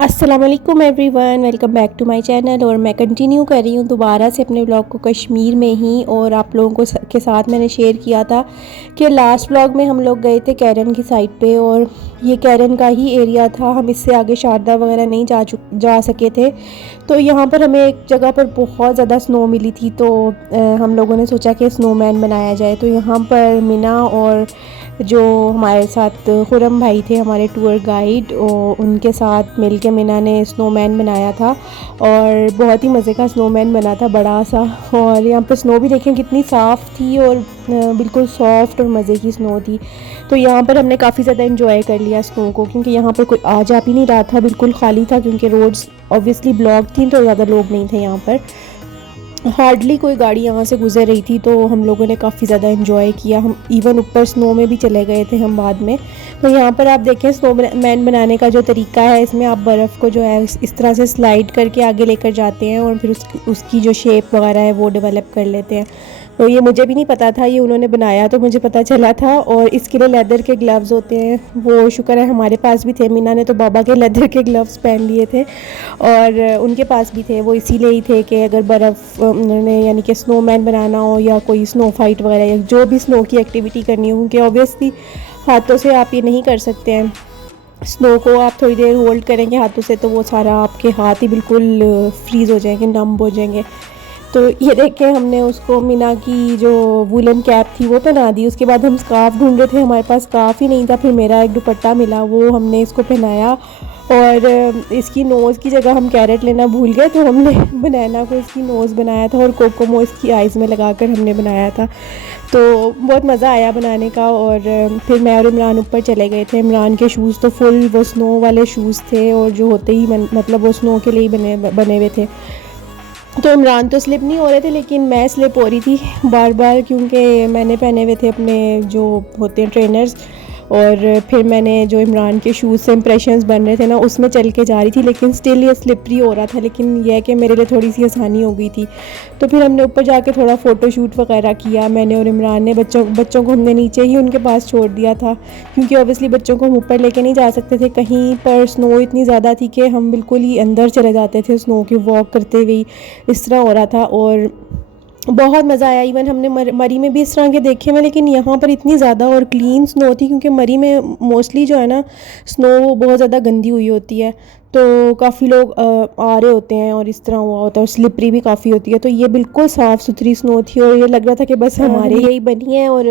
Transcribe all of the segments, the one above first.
अस्सलाम वालेकुम everyone, welcome back to my channel. और मैं कंटिन्यू कर रही हूँ दोबारा से अपने व्लॉग को कश्मीर में ही। और आप लोगों को के साथ मैंने शेयर किया था कि लास्ट व्लॉग में हम लोग गए थे कैरन की साइड पे, और ये कैरन का ही एरिया था। हम इससे आगे शारदा वगैरह नहीं जा सके थे। तो यहाँ पर हमें एक जगह पर बहुत ज़्यादा स्नो मिली थी, तो हम लोगों ने सोचा कि स्नोमैन बनाया जाए। तो यहाँ पर मिना और जो हमारे साथ खुरम भाई थे हमारे टूर गाइड, और उनके साथ मिलके मिना ने स्नोमैन बनाया था। और बहुत ही मज़े का स्नोमैन बना था, बड़ा सा। और यहाँ पे स्नो भी देखें कितनी साफ़ थी और बिल्कुल सॉफ्ट और मज़े की स्नो थी। तो यहाँ पर हमने काफ़ी ज़्यादा इंजॉय कर लिया स्नो को, क्योंकि यहाँ पर कोई आ जा भी नहीं रहा था, बिल्कुल खाली था, क्योंकि रोड्स ऑब्वियसली ब्लॉक थी तो ज़्यादा लोग नहीं थे यहाँ पर। हार्डली कोई गाड़ी यहाँ से गुजर रही थी। तो हम लोगों ने काफ़ी ज़्यादा एंजॉय किया। हम इवन ऊपर स्नो में भी चले गए थे हम बाद में। तो यहाँ पर आप देखें स्नोमैन बनाने का जो तरीका है, इसमें आप बर्फ़ को जो है इस तरह से स्लाइड करके आगे लेकर जाते हैं और फिर उसकी जो शेप वगैरह है वो डेवलप कर लेते हैं। तो ये मुझे भी नहीं पता था, ये उन्होंने बनाया तो मुझे पता चला था। और इसके लिए लेदर के ग्लव्स होते हैं, वो शुक्र है हमारे पास भी थे। मीना ने तो बाबा के लेदर के ग्लव्स पहन लिए थे और उनके पास भी थे। वो इसीलिए ही थे कि अगर बर्फ़ उन्होंने यानी कि स्नोमैन बनाना हो या कोई स्नो फाइट वगैरह या जो भी स्नो की एक्टिविटी करनी हो, क्योंकि ऑब्वियसली हाथों से आप ये नहीं कर सकते हैं। स्नो को आप थोड़ी देर होल्ड करेंगे हाथों से तो वो सारा आपके हाथ ही बिल्कुल फ्रीज़ हो जाएंगे, नम हो जाएंगे। तो ये देख के हमने उसको मीना की जो वुलन कैप थी वो पहना दी। उसके बाद हम स्कार्फ ढूंढ रहे थे, हमारे पास स्कार्फ ही नहीं था। फिर मेरा एक दुपट्टा मिला, वो हमने इसको पहनाया। और इसकी नोज़ की जगह हम कैरेट लेना भूल गए, तो हमने बनाना को इसकी नोज़ बनाया था और कोकोमो इसकी आइज़ में लगाकर हमने बनाया था। तो बहुत मज़ा आया बनाने का। और फिर मैं और इमरान ऊपर चले गए थे। इमरान के शूज़ तो फुल वो स्नो वाले शूज़ थे, और जो होते ही मतलब वो स्नो के लिए ही बने हुए थे। तो इमरान तो स्लिप नहीं हो रहे थे, लेकिन मैं स्लिप हो रही थी बार बार, क्योंकि मैंने पहने हुए थे अपने जो होते हैं ट्रेनर्स। और फिर मैंने जो इमरान के शूज़ से इंप्रेशंस बन रहे थे ना, उसमें चल के जा रही थी, लेकिन स्टिल ये स्लिपरी हो रहा था। लेकिन यह है कि मेरे लिए थोड़ी सी आसानी हो गई थी। तो फिर हमने ऊपर जाके थोड़ा फ़ोटो शूट वगैरह किया, मैंने और इमरान ने। बच्चों को हमने नीचे ही उनके पास छोड़ दिया था, क्योंकि ऑब्वियसली बच्चों को हम ऊपर लेके नहीं जा सकते थे। कहीं पर स्नो इतनी ज़्यादा थी कि हम बिल्कुल ही अंदर चले जाते थे स्नो की वॉक करते हुए, इस तरह हो रहा था। और बहुत मज़ा आया। इवन हमने मरी में भी इस तरह के देखे हुए, लेकिन यहाँ पर इतनी ज़्यादा और क्लीन स्नो थी, क्योंकि मरी में मोस्टली जो है ना स्नो बहुत ज़्यादा गंदी हुई होती है, तो काफ़ी लोग आ रहे होते हैं और इस तरह हुआ होता है, और स्लिपरी भी काफ़ी होती है। तो ये बिल्कुल साफ़ सुथरी स्नो थी और ये लग रहा था कि बस हमारे यही बनी है। और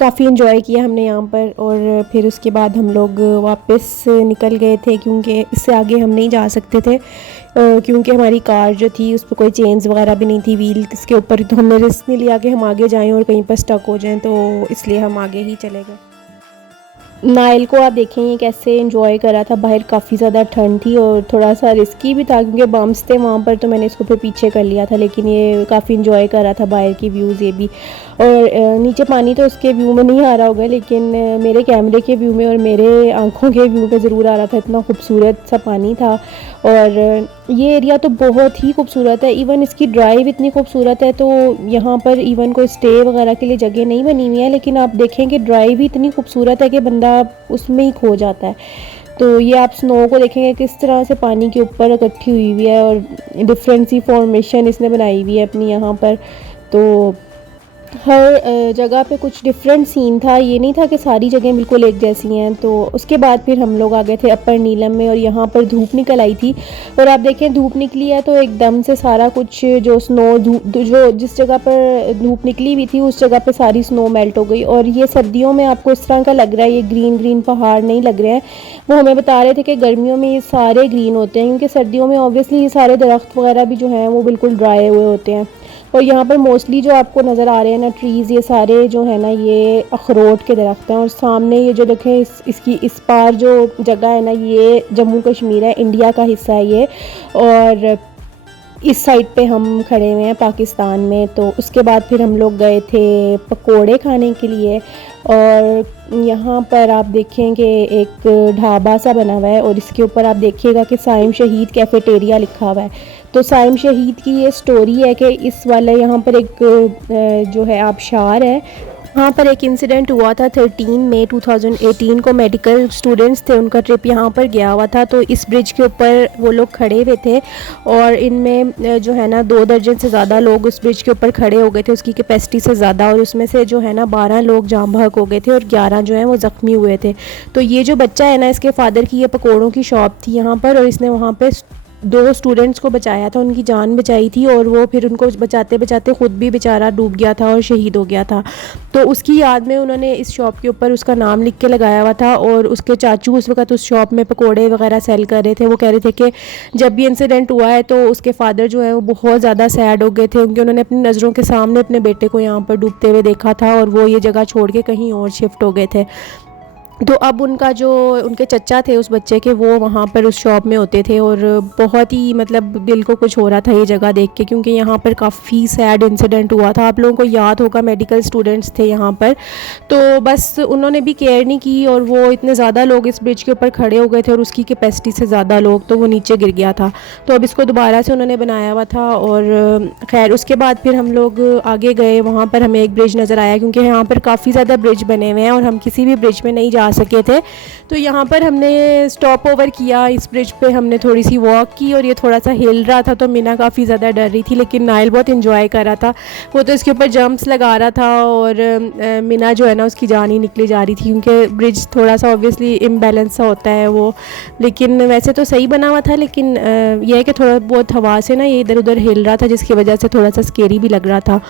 काफ़ी इन्जॉय किया हमने यहाँ पर। और फिर उसके बाद हम लोग वापस निकल गए थे, क्योंकि इससे आगे हम नहीं जा सकते थे, क्योंकि हमारी कार जो थी उस पर कोई चेन्स वगैरह भी नहीं थी व्हील इसके ऊपर। तो हमने रिस्क नहीं लिया कि हम आगे जाएं और कहीं पर स्टक हो जाएं, तो इसलिए हम आगे ही चले गए। नाइल को आप देखें ये कैसे एंजॉय कर रहा था। बाहर काफ़ी ज़्यादा ठंड थी और थोड़ा सा रिस्की भी था, क्योंकि बम्प्स थे वहाँ पर, तो मैंने इसको फिर पीछे कर लिया था। लेकिन ये काफ़ी एंजॉय कर रहा था बाहर की व्यूज़ ये भी। और नीचे पानी तो उसके व्यू में नहीं आ रहा होगा, लेकिन मेरे कैमरे के व्यू में और मेरे आँखों के व्यू पे ज़रूर आ रहा था। इतना खूबसूरत सा पानी था। और ये एरिया तो बहुत ही खूबसूरत है। इवन इसकी ड्राइव इतनी खूबसूरत है, तो यहाँ पर इवन कोई स्टे वगैरह के लिए जगह नहीं बनी हुई है, लेकिन आप देखें कि ड्राइव ही इतनी खूबसूरत है कि बंदा उसमें ही खो जाता है। तो ये आप स्नो को देखेंगे किस तरह से पानी के ऊपर इकट्ठी हुई हुई है, और डिफरेंट सी फॉर्मेशन इसने बनाई हुई है अपनी यहाँ पर। तो हर जगह पे कुछ डिफरेंट सीन था, ये नहीं था कि सारी जगह बिल्कुल एक जैसी हैं। तो उसके बाद फिर हम लोग आ गए थे अपर नीलम में, और यहाँ पर धूप निकल आई थी। और आप देखें धूप निकली है तो एकदम से सारा कुछ जो स्नो जो जिस जगह पर धूप निकली हुई थी उस जगह पे सारी स्नो मेल्ट हो गई। और ये सर्दियों में आपको इस तरह का लग रहा है, ये ग्रीन ग्रीन पहाड़ नहीं लग रहे हैं। वो हमें बता रहे थे कि गर्मियों में ये सारे ग्रीन होते हैं, क्योंकि सर्दियों में ऑब्वियसली ये सारे दरख्त वगैरह भी जो हैं वो बिल्कुल ड्राई हुए होते हैं। और यहाँ पर मोस्टली जो आपको नज़र आ रहे हैं ना ट्रीज़, ये सारे जो है ना ये अखरोट के दरख्त हैं। और सामने ये जो देखें इसकी इस पार जो जगह है ना, ये जम्मू कश्मीर है, इंडिया का हिस्सा है ये। और इस साइड पे हम खड़े हुए हैं पाकिस्तान में। तो उसके बाद फिर हम लोग गए थे पकोड़े खाने के लिए। और यहाँ पर आप देखेंगे एक ढाबा सा बना हुआ है, और इसके ऊपर आप देखिएगा कि साइम शहीद कैफ़ेटेरिया लिखा हुआ है। तो साइम शहीद की ये स्टोरी है कि इस वाले यहाँ पर एक जो है आबशार है, यहाँ पर एक इंसिडेंट हुआ था 13 मई 2018 को। मेडिकल स्टूडेंट्स थे, उनका ट्रिप यहाँ पर गया हुआ था। तो इस ब्रिज के ऊपर वो लोग खड़े हुए थे और इनमें जो है ना 2 दर्जन से ज़्यादा लोग उस ब्रिज के ऊपर खड़े हो गए थे, उसकी कैपेसिटी से ज़्यादा। और उसमें से जो है ना 12 लोग जाम बहक हो गए थे और 11 जो है वो ज़ख्मी हुए थे। तो ये जो बच्चा है ना, इसके फादर की ये पकौड़ों की शॉप थी यहाँ पर, और इसने वहाँ पर 2 स्टूडेंट्स को बचाया था, उनकी जान बचाई थी। और वो फिर उनको बचाते बचाते ख़ुद भी बेचारा डूब गया था और शहीद हो गया था। तो उसकी याद में उन्होंने इस शॉप के ऊपर उसका नाम लिख के लगाया हुआ था। और उसके चाचू उस वक्त उस शॉप में पकोड़े वगैरह सेल कर रहे थे। वो कह रहे थे कि जब भी इंसिडेंट हुआ है तो उसके फादर जो है वो बहुत ज़्यादा सैड हो गए थे, क्योंकि उन्होंने अपनी नज़रों के सामने अपने बेटे को यहाँ पर डूबते हुए देखा था और वो ये जगह छोड़ के कहीं और शिफ्ट हो गए थे। तो अब उनका जो उनके चचा थे उस बच्चे के, वो वहाँ पर उस शॉप में होते थे। और बहुत ही मतलब दिल को कुछ हो रहा था ये जगह देख के, क्योंकि यहाँ पर काफ़ी सैड इंसिडेंट हुआ था। आप लोगों को याद होगा, मेडिकल स्टूडेंट्स थे यहाँ पर। तो बस उन्होंने भी केयर नहीं की और वो इतने ज़्यादा लोग इस ब्रिज के ऊपर खड़े हो गए थे और उसकी कैपेसिटी से ज़्यादा लोग, तो वो नीचे गिर गया था। तो अब इसको दोबारा से उन्होंने बनाया हुआ था। और खैर उसके बाद फिर हम लोग आगे गए, वहाँ पर हमें एक ब्रिज नज़र आया, क्योंकि यहाँ पर काफ़ी ज़्यादा ब्रिज बने हुए हैं और हम किसी भी ब्रिज में नहीं जा सके थे। तो यहाँ पर हमने स्टॉप ओवर किया, इस ब्रिज पे हमने थोड़ी सी वॉक की और ये थोड़ा सा हिल रहा था। तो मीना काफ़ी ज़्यादा डर रही थी, लेकिन नाइल बहुत इन्जॉय कर रहा था। वो तो इसके ऊपर जंप्स लगा रहा था और मीना जो है ना उसकी जान ही निकली जा रही थी, क्योंकि ब्रिज थोड़ा सा ऑब्वियसली इम्बैलेंस सा होता है वो। लेकिन वैसे तो सही बना हुआ था, लेकिन यह है कि थोड़ा बहुत हवा से ना ये इधर उधर हिल रहा था, जिसकी वजह से थोड़ा सा स्केरी भी लग रहा था।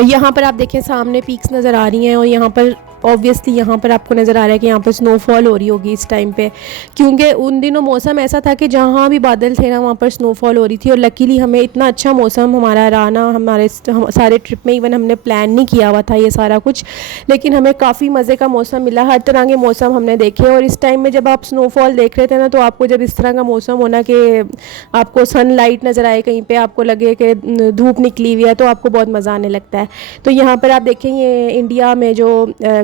यहाँ पर आप देखें सामने पीक्स नज़र आ रही हैं और यहाँ पर ऑब्वियसली यहाँ पर आपको नज़र आ रहा है कि यहाँ पर स्नोफॉल हो रही होगी इस टाइम पे, क्योंकि उन दिनों मौसम ऐसा था कि जहाँ भी बादल थे ना वहाँ पर स्नोफॉल हो रही थी। और लकीली हमें इतना अच्छा मौसम हमारा रहा ना, हमारे सारे ट्रिप में इवन हमने प्लान नहीं किया हुआ था ये सारा कुछ, लेकिन हमें काफ़ी मज़े का मौसम मिला। हर तरह के मौसम हमने देखे। और इस टाइम में जब आप स्नोफॉल देख रहे थे ना, तो आपको जब इस तरह का मौसम होना कि आपको सनलाइट नज़र आए, कहीं पर आपको लगे कि धूप निकली हुई है, तो आपको बहुत मज़ा आने लगता है। तो यहाँ पर आप देखें ये इंडिया में जो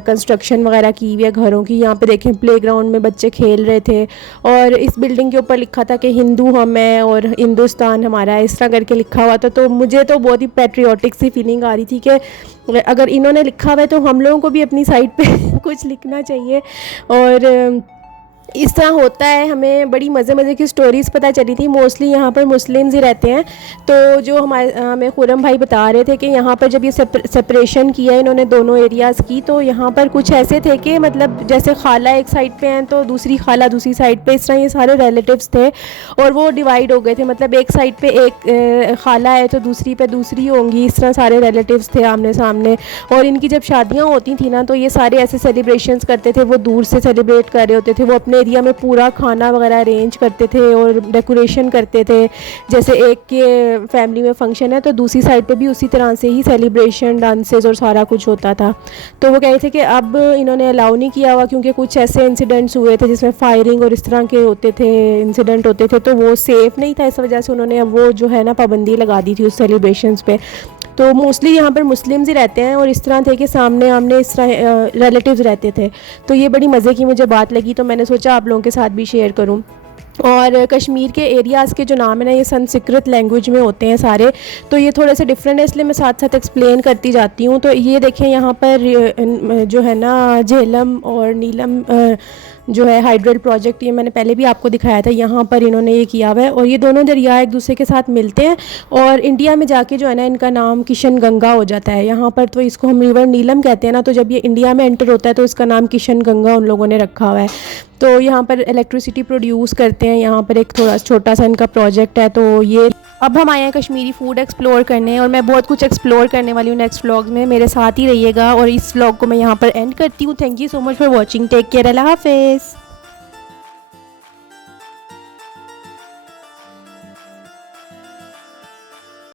कंस्ट्रक्शन वगैरह की हुई है घरों की, यहाँ पे देखें प्लेग्राउंड में बच्चे खेल रहे थे और इस बिल्डिंग के ऊपर लिखा था कि हिंदू हम हैं और हिंदुस्तान हमारा है, इस तरह करके लिखा हुआ था। तो मुझे तो बहुत ही पैट्रियोटिक सी फीलिंग आ रही थी कि अगर इन्होंने लिखा हुआ है तो हम लोगों को भी अपनी साइड पे कुछ लिखना चाहिए। और इस तरह होता है, हमें बड़ी मज़े की स्टोरीज़ पता चली थी। मोस्टली यहाँ पर मुस्लिम्स ही रहते हैं। तो जो हमें खुरम भाई बता रहे थे कि यहाँ पर जब ये सेपरेशन किया इन्होंने दोनों एरियाज़ की, तो यहाँ पर कुछ ऐसे थे कि मतलब जैसे खाला एक साइड पे हैं तो दूसरी खाला दूसरी साइड पे, इस तरह ये सारे रिलेटिव्स थे और वो डिवाइड हो गए थे। मतलब एक साइड पे एक खाला है तो दूसरी पे दूसरी होंगी, इस तरह सारे रिलेटिव्स थे आमने सामने। और इनकी जब शादियाँ होती थी ना, तो ये सारे ऐसे सेलिब्रेशंस करते थे, वो दूर से सेलिब्रेट कर रहे होते थे। वो अपने एरिया में पूरा खाना वगैरह अरेंज करते थे और डेकोरेशन करते थे। जैसे एक के फैमिली में फंक्शन है तो दूसरी साइड पे भी उसी तरह से ही सेलिब्रेशन, डांसेस और सारा कुछ होता था। तो वो कह रहे थे कि अब इन्होंने अलाउ नहीं किया हुआ, क्योंकि कुछ ऐसे इंसिडेंट्स हुए थे जिसमें फायरिंग और इस तरह के होते थे, इंसिडेंट होते थे, तो वो सेफ़ नहीं था। इस वजह से उन्होंने अब वो जो है ना पाबंदी लगा दी थी उस सेलिब्रेशंस पे। तो मोस्टली यहाँ पर मुस्लिम्स ही रहते हैं और इस तरह थे कि सामने आमने इस तरह रिलेटिव्स रहते थे। तो ये बड़ी मज़े की मुझे बात लगी, तो मैंने सोचा आप लोगों के साथ भी शेयर करूँ। और कश्मीर के एरियाज़ के जो नाम है ना, ये संस्कृत लैंग्वेज में होते हैं सारे, तो ये थोड़े से डिफरेंट है, इसलिए मैं साथ साथ एक्सप्लेन करती जाती हूँ। तो ये देखें यहाँ पर जो है ना झेलम और नीलम जो है हाइड्रल प्रोजेक्ट, ये मैंने पहले भी आपको दिखाया था। यहाँ पर इन्होंने ये किया हुआ है और ये दोनों दरिया एक दूसरे के साथ मिलते हैं और इंडिया में जाके जो है ना इनका नाम किशन गंगा हो जाता है। यहाँ पर तो इसको हम रिवर नीलम कहते हैं ना, तो जब ये इंडिया में एंटर होता है तो इसका नाम किशन गंगा उन लोगों ने रखा हुआ है। तो यहाँ पर इलेक्ट्रिसिटी प्रोड्यूस करते हैं, यहाँ पर एक थोड़ा छोटा सा इनका प्रोजेक्ट है। तो ये अब हम आए हैं कश्मीरी फूड एक्सप्लोर करने और मैं बहुत कुछ एक्सप्लोर करने वाली हूँ नेक्स्ट व्लॉग में, मेरे साथ ही रहिएगा। और इस व्लॉग को मैं यहाँ पर एंड करती हूँ। Thank you so much for watching, take care, अल्लाह हाफिज़।